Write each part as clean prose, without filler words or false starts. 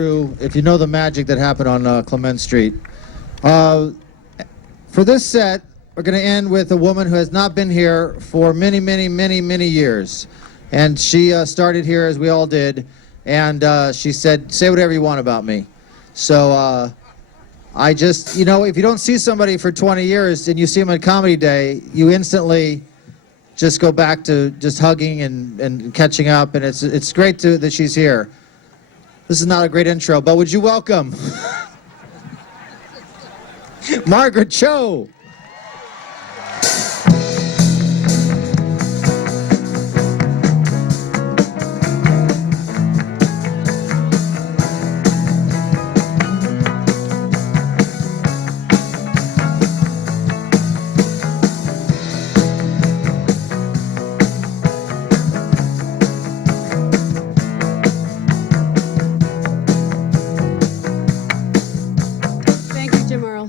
If you know the magic that happened on Clement Street. For this set, we're going to end with a woman who has not been here for many, many, many, many years. And she started here, as we all did, and she said, say whatever you want about me. So I just, you know, if you don't see somebody for 20 years and you see them at Comedy Day, you instantly just go back to just hugging and catching up, and it's great that she's here. This is not a great intro, but would you welcome Margaret Cho?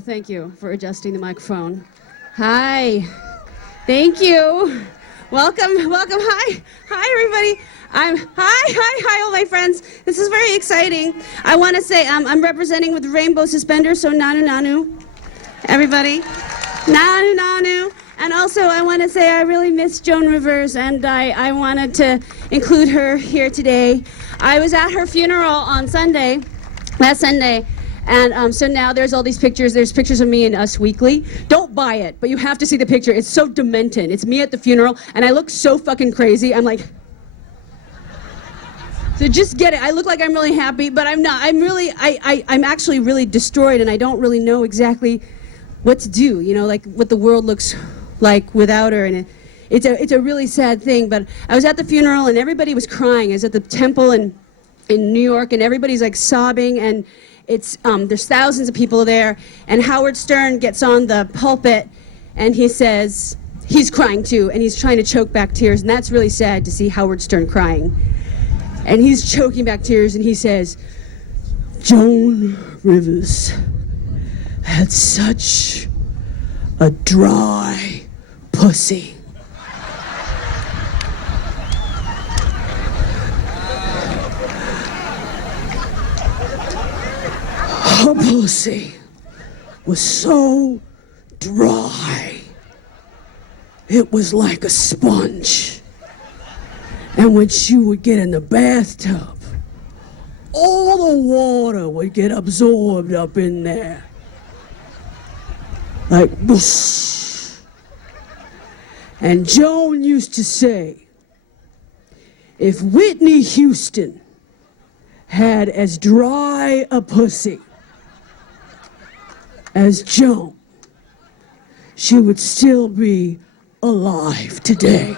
Thank you for adjusting the microphone. Hi. Thank you. Welcome. Hi, everybody. Hi, all my friends. This is very exciting. I want to say I'm representing with rainbow suspenders, so nanu. Everybody. Nanu. And also, I want to say I really miss Joan Rivers, and I wanted to include her here today. I was at her funeral on last Sunday. And so now there's all these pictures. There's pictures of me in Us Weekly. Don't buy it, but you have to see the picture. It's so demented. It's me at the funeral, and I look so fucking crazy. I'm like... So just get it. I look like I'm really happy, but I'm not. I'm actually really destroyed, and I don't really know exactly what to do, you know, like what the world looks like without her. And it's a really sad thing, but I was at the funeral, and everybody was crying. I was at the temple in New York, and everybody's like sobbing, and there's thousands of people there, and Howard Stern gets on the pulpit, and he says, he's crying too, and he's trying to choke back tears, and that's really sad to see Howard Stern crying. And he's choking back tears, and he says, Joan Rivers had such a dry pussy. Her pussy was so dry, it was like a sponge. And when she would get in the bathtub, all the water would get absorbed up in there. Like, whoosh. And Joan used to say, if Whitney Houston had as dry a pussy as Joan, she would still be alive today.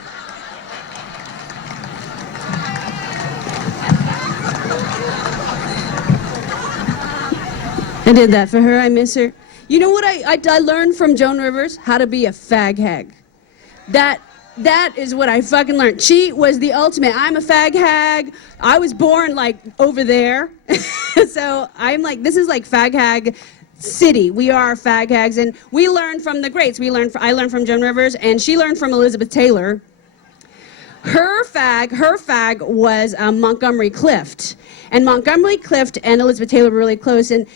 I did that for her. I miss her. You know what I learned from Joan Rivers? How to be a fag hag. That is what I fucking learned. She was the ultimate. I'm a fag hag. I was born like over there. So I'm like, this is like fag hag city. We are fag hags, and we learned from the greats. I learned from Joan Rivers, and she learned from Elizabeth Taylor. Her fag was Montgomery Clift. And Montgomery Clift and Elizabeth Taylor were really close, and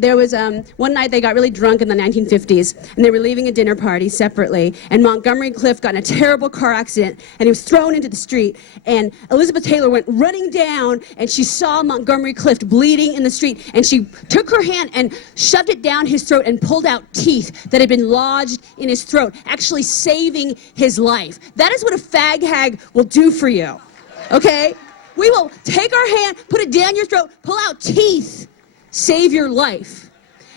there was one night they got really drunk in the 1950s, and they were leaving a dinner party separately, and Montgomery Clift got in a terrible car accident, and he was thrown into the street, and Elizabeth Taylor went running down, and she saw Montgomery Clift bleeding in the street, and she took her hand and shoved it down his throat and pulled out teeth that had been lodged in his throat, actually saving his life. That is what a fag hag will do for you, okay? We will take our hand, put it down your throat, pull out teeth, save your life.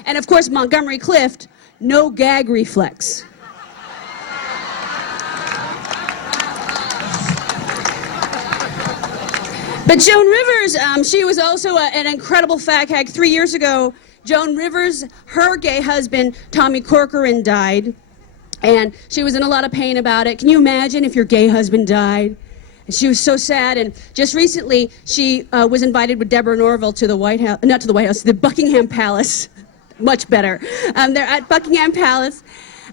And of course, Montgomery Clift, no gag reflex. But Joan Rivers, she was also an incredible fag hag. 3 years ago, Joan Rivers, her gay husband, Tommy Corcoran, died. And she was in a lot of pain about it. Can you imagine if your gay husband died? And she was so sad, and just recently she was invited with Deborah Norville to the White House, not to the White House, the Buckingham Palace. Much better. They're at Buckingham Palace,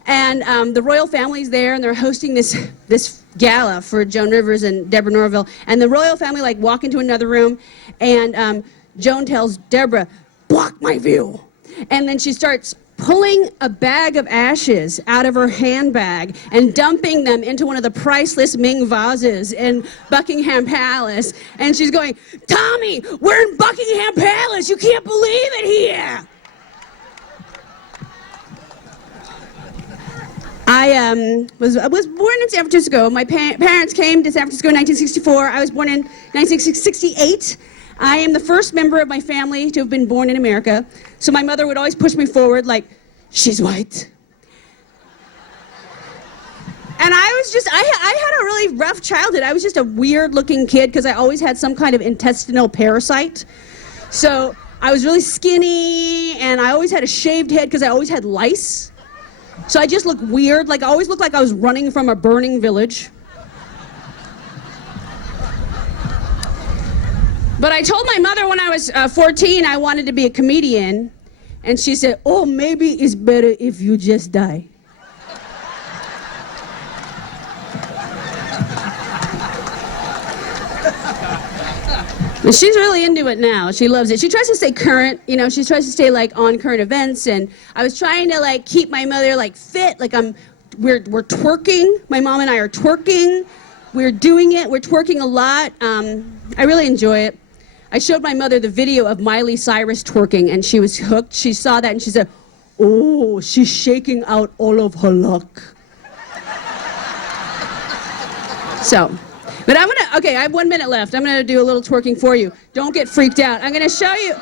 and the royal family's there, and they're hosting this gala for Joan Rivers and Deborah Norville, and the royal family like walk into another room, and Joan tells Deborah, block my view. And then she starts pulling a bag of ashes out of her handbag and dumping them into one of the priceless Ming vases in Buckingham Palace. And she's going, Tommy, we're in Buckingham Palace. You can't believe it here. I was born in San Francisco. My parents came to San Francisco in 1964. I was born in 1968. I am the first member of my family to have been born in America. So my mother would always push me forward like, she's white. And I had a really rough childhood. I was just a weird looking kid because I always had some kind of intestinal parasite. So I was really skinny and I always had a shaved head because I always had lice. So I just looked weird. Like I always looked like I was running from a burning village. But I told my mother when I was 14 I wanted to be a comedian. And she said, oh, maybe it's better if you just die. And she's really into it now. She loves it. She tries to stay current, you know, she tries to stay like on current events. And I was trying to like keep my mother like fit. Like we're twerking. My mom and I are twerking. We're doing it. We're twerking a lot. I really enjoy it. I showed my mother the video of Miley Cyrus twerking, and she was hooked. She saw that, and she said, oh, she's shaking out all of her luck. So, but okay, I have 1 minute left. I'm going to do a little twerking for you. Don't get freaked out. I'm going to show you.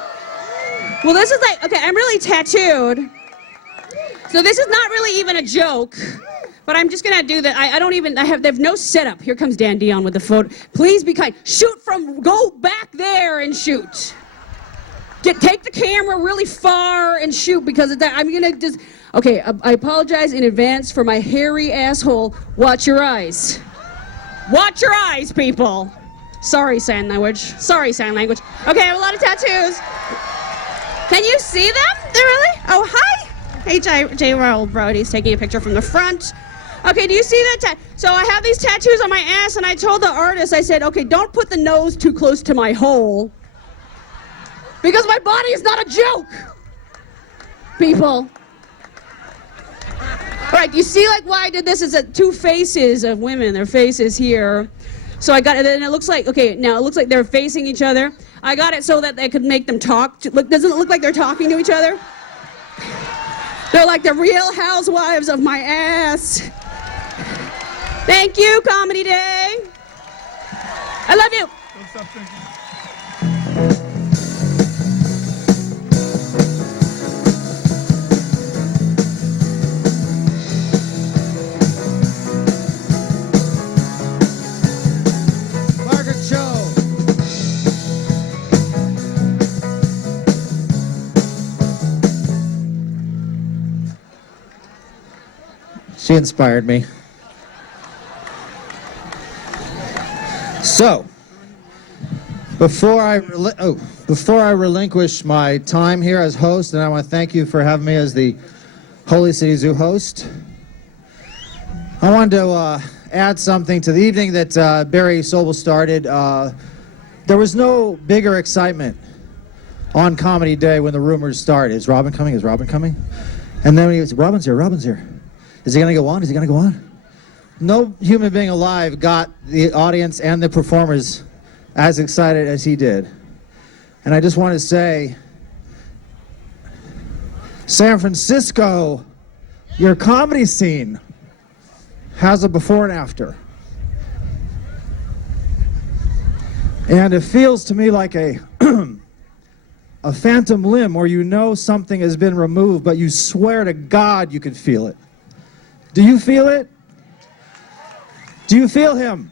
Well, this is like, okay, I'm really tattooed. So this is not really even a joke. But I'm just gonna do that. They have no setup. Here comes Dan Dion with the photo. Please be kind. Go back there and shoot. Take the camera really far and shoot because of that. I'm gonna just, okay, I apologize in advance for my hairy asshole. Watch your eyes. Watch your eyes, people. Sorry, sign language. Sorry, sign language. Okay, I have a lot of tattoos. Can you see them? They're really, oh, hi. Hey, J. Raoul Brody's taking a picture from the front. Okay, do you see that? So I have these tattoos on my ass, and I told the artist, I said, okay, don't put the nose too close to my hole. Because my body is not a joke. People. All right, you see like why I did this is that two faces of women, their faces here. So I got it, and it looks like, okay, now it looks like they're facing each other. I got it so that they could make them talk. Doesn't it look like they're talking to each other? They're like the Real Housewives of my ass. Thank you, Comedy Day. I love you. Don't stop thinking. Margaret Cho. She inspired me. So, before I relinquish my time here as host, and I want to thank you for having me as the Holy City Zoo host, I wanted to add something to the evening that Barry Sobel started. There was no bigger excitement on Comedy Day when the rumors started. Is Robin coming? Is Robin coming? And then he was, Robin's here, Robin's here. Is he going to go on? Is he going to go on? No human being alive got the audience and the performers as excited as he did. And I just want to say, San Francisco, your comedy scene has a before and after. And it feels to me like a a phantom limb where you know something has been removed, but you swear to God you can feel it. Do you feel it? Do you feel him?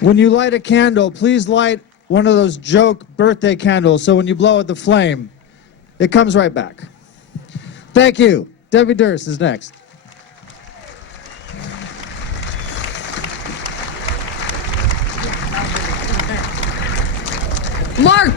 When you light a candle, please light one of those joke birthday candles so when you blow out the flame, it comes right back. Thank you. Debbie Durst is next. Mark.